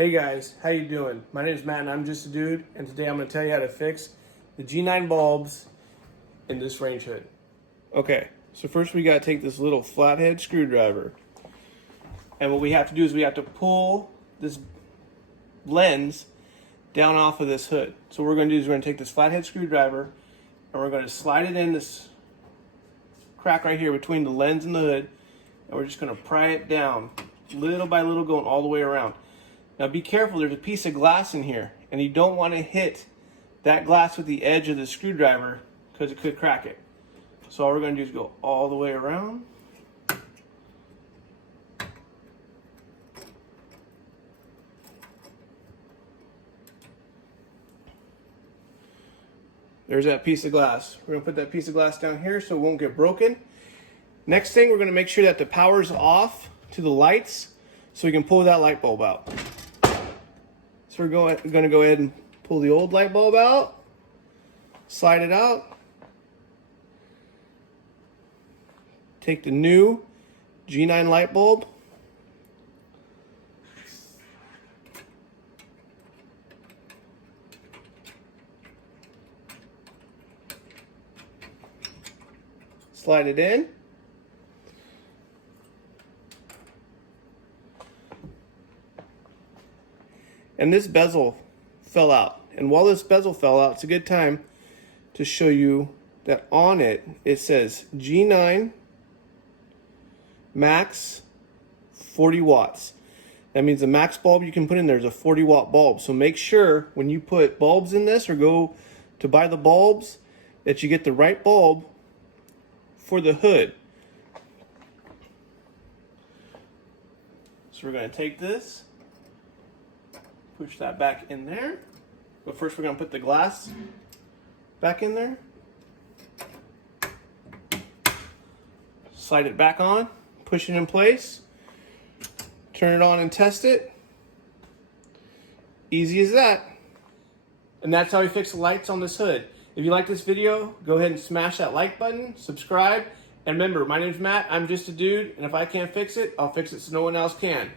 Hey guys, how you doing? My name is Matt and I'm just a dude, and today I'm going to tell you how to fix the G9 bulbs in this range hood. Okay, so first we got to take this little flathead screwdriver, and what we have to do is we have to pull this lens down off of this hood. So what we're going to do is we're going to take this flathead screwdriver and we're going to slide it in this crack right here between the lens and the hood, and we're just going to pry it down little by little, going all the way around. Now be careful, there's a piece of glass in here, and you don't want to hit that glass with the edge of the screwdriver because it could crack it. So all we're going to do is go all the way around. There's that piece of glass. We're going to put that piece of glass down here so it won't get broken. Next thing, we're going to make sure that the power's off to the lights so we can pull that light bulb out. So we're going to go ahead and pull the old light bulb out, slide it out, take the new G9 light bulb, slide it in, and this bezel fell out. And while this bezel fell out, it's a good time to show you that on it, it says G9 max 40 watts. That means the max bulb you can put in there is a 40 watt bulb. So make sure when you put bulbs in this or go to buy the bulbs that you get the right bulb for the hood. So we're going to take this, push that back in there. But first we're going to put the glass back in there. Slide it back on, push it in place, turn it on and test it. Easy as that. And that's how we fix the lights on this hood. If you like this video, go ahead and smash that like button, subscribe, and remember, my name's Matt, I'm just a dude, and if I can't fix it, I'll fix it so no one else can.